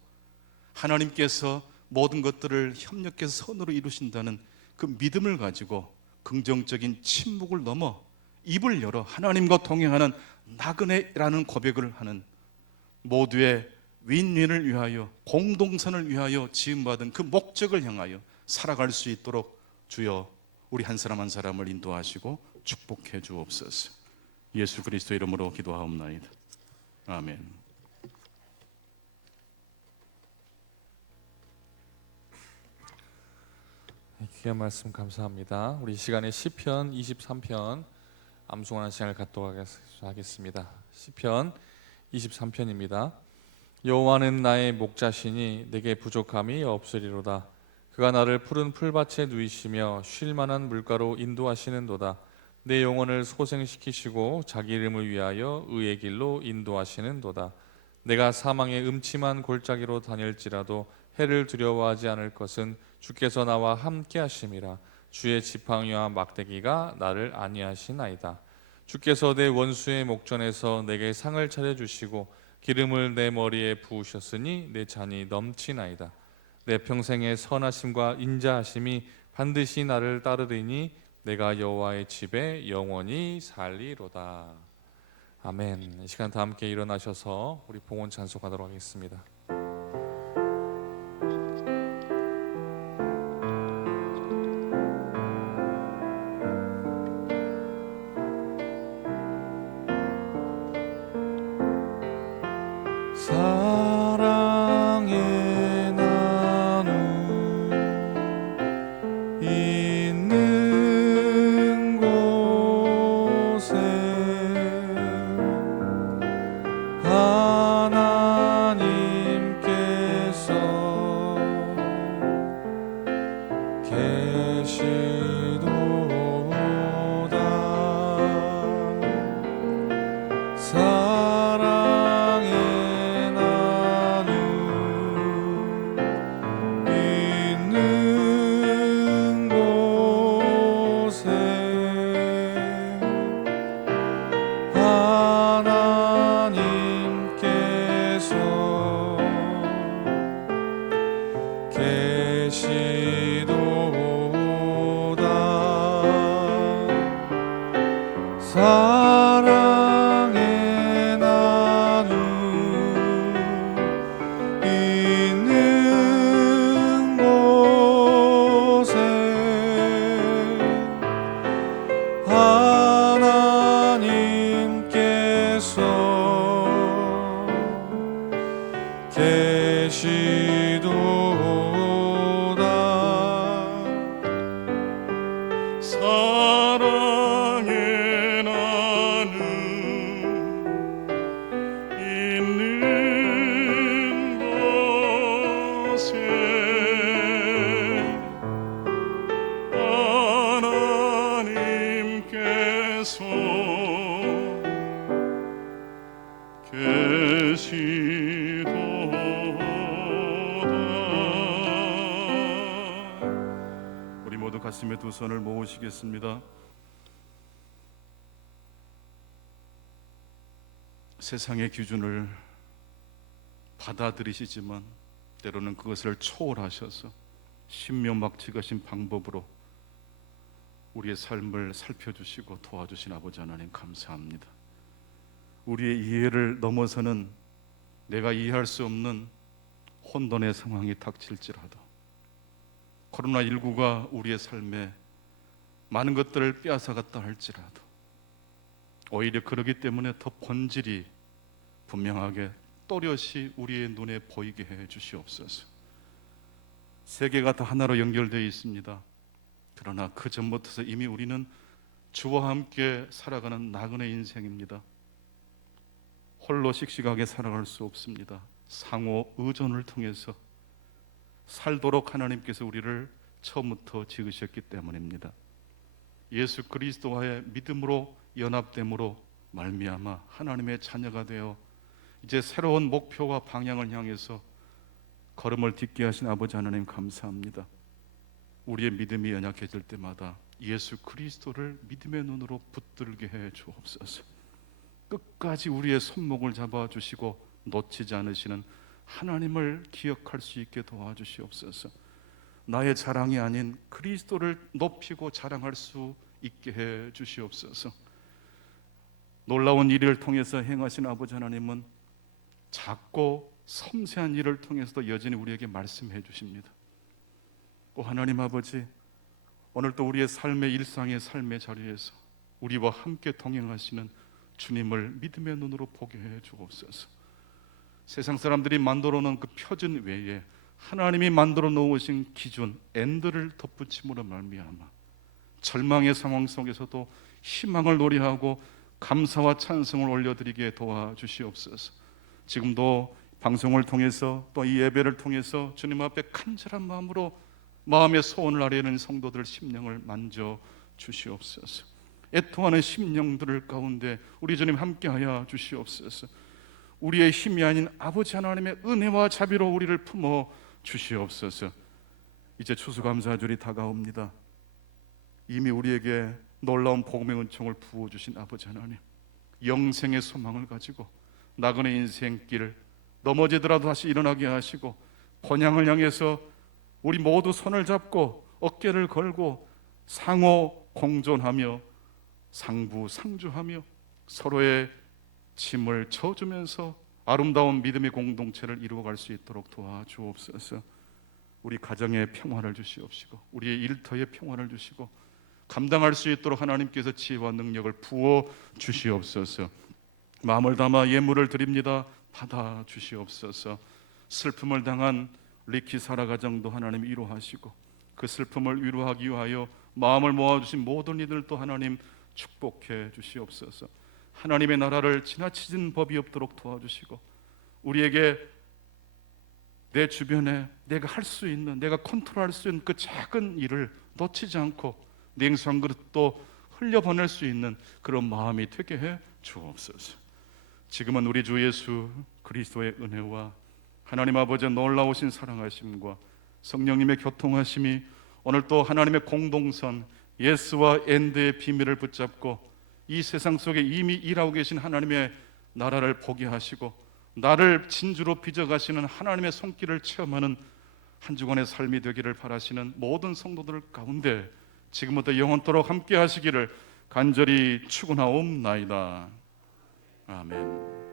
하나님께서 모든 것들을 협력해서 선으로 이루신다는 그 믿음을 가지고 긍정적인 침묵을 넘어 입을 열어 하나님과 동행하는 나그네라는 고백을 하는 모두의 윈윈을 위하여 공동선을 위하여 지음받은 그 목적을 향하여 살아갈 수 있도록 주여 우리 한 사람 한 사람을 인도하시고 축복해 주옵소서. 예수 그리스도 이름으로 기도하옵나이다. 아멘. 귀한 말씀 감사합니다. 우리 이 시간에 시편 23편 암송하는 시간을 갖도록 하겠습니다. 시편 23편입니다. 여호와는 나의 목자시니 내게 부족함이 없으리로다. 그가 나를 푸른 풀밭에 누이시며 쉴 만한 물가로 인도하시는도다. 내 영혼을 소생시키시고 자기 이름을 위하여 의의 길로 인도하시는도다. 내가 사망의 음침한 골짜기로 다닐지라도 해를 두려워하지 않을 것은 주께서 나와 함께 하심이라. 주의 지팡이와 막대기가 나를 안위하시나이다. 주께서 내 원수의 목전에서 내게 상을 차려주시고 기름을 내 머리에 부으셨으니 내 잔이 넘치나이다. 내 평생의 선하심과 인자하심이 반드시 나를 따르리니 내가 여호와의 집에 영원히 살리로다. 아멘. 이 시간 다 함께 일어나셔서 우리 봉헌 찬송하도록 하겠습니다. 사랑의 나눔 있는 곳에 하나님께서 계시도다. 사랑의 나눔 있는 곳에 하나님께서 계시도다. 사랑의 나눔 있는 곳에 하나님께서 계시도다. 사랑의 나눔 있는 곳에 하나님께서 계시도다. 우리 모두 가슴에 두 손을 모으시겠습니다. 세상의 기준을 받아들이시지만 때로는 그것을 초월하셔서 신명막측하신 방법으로 우리의 삶을 살펴주시고 도와주신 아버지 하나님 감사합니다. 우리의 이해를 넘어서는 내가 이해할 수 없는 혼돈의 상황이 닥칠지라도 코로나19가 우리의 삶에 많은 것들을 빼앗아갔다 할지라도 오히려 그러기 때문에 더 본질이 분명하게 또렷이 우리의 눈에 보이게 해 주시옵소서. 세계가 다 하나로 연결되어 있습니다. 그러나 그 전부터 이미 우리는 주와 함께 살아가는 나그네 인생입니다. 홀로 씩씩하게 살아갈 수 없습니다. 상호 의존을 통해서 살도록 하나님께서 우리를 처음부터 지으셨기 때문입니다. 예수 그리스도와의 믿음으로 연합됨으로 말미암아 하나님의 자녀가 되어 이제 새로운 목표와 방향을 향해서 걸음을 딛게 하신 아버지 하나님 감사합니다. 우리의 믿음이 연약해질 때마다 예수 그리스도를 믿음의 눈으로 붙들게 해 주옵소서. 끝까지 우리의 손목을 잡아주시고 놓치지 않으시는 하나님을 기억할 수 있게 도와주시옵소서. 나의 자랑이 아닌 그리스도를 높이고 자랑할 수 있게 해 주시옵소서. 놀라운 일을 통해서 행하신 아버지 하나님은 작고 섬세한 일을 통해서도 여전히 우리에게 말씀해 주십니다. 오 하나님 아버지, 오늘도 우리의 삶의 일상의 삶의 자리에서 우리와 함께 동행하시는 주님을 믿음의 눈으로 보게 해 주옵소서. 세상 사람들이 만들어 놓은 그 표준 외에 하나님이 만들어 놓으신 기준 엔드를 덧붙임으로 말미암아 절망의 상황 속에서도 희망을 노래하고 감사와 찬송을 올려드리게 도와주시옵소서. 지금도 방송을 통해서 또 이 예배를 통해서 주님 앞에 간절한 마음으로 마음의 소원을 아뢰는 성도들 심령을 만져 주시옵소서. 애통하는 심령들 가운데 우리 주님 함께하여 주시옵소서. 우리의 힘이 아닌 아버지 하나님의 은혜와 자비로 우리를 품어 주시옵소서. 이제 추수감사절이 다가옵니다. 이미 우리에게 놀라운 복음의 은총을 부어주신 아버지 하나님, 영생의 소망을 가지고 나그네 인생길 넘어지더라도 다시 일어나게 하시고 번향을 향해서 우리 모두 손을 잡고 어깨를 걸고 상호 공존하며 상부상주하며 서로의 짐을 져주면서 아름다운 믿음의 공동체를 이루어갈 수 있도록 도와주옵소서. 우리 가정에 평화를 주시옵시고 우리의 일터에 평화를 주시고 감당할 수 있도록 하나님께서 지혜와 능력을 부어 주시옵소서. 마음을 담아 예물을 드립니다. 받아 주시옵소서. 슬픔을 당한 리키 사라 가정도 하나님 위로하시고 그 슬픔을 위로하기 위하여 마음을 모아주신 모든 이들도 하나님 축복해 주시옵소서. 하나님의 나라를 지나치는 법이 없도록 도와주시고 우리에게 내 주변에 내가 할 수 있는, 내가 컨트롤할 수 있는 그 작은 일을 놓치지 않고 냉수 한 그릇도 흘려보낼 수 있는 그런 마음이 되게 해 주옵소서. 지금은 우리 주 예수 그리스도의 은혜와 하나님 아버지의 놀라우신 사랑하심과 성령님의 교통하심이 오늘 또 하나님의 공동선 예스와 엔드의 비밀을 붙잡고 이 세상 속에 이미 일하고 계신 하나님의 나라를 보게 하시고 나를 진주로 빚어가시는 하나님의 손길을 체험하는 한 주간의 삶이 되기를 바라시는 모든 성도들 가운데 지금부터 영원토록 함께 하시기를 간절히 축원하옵나이다. 아멘.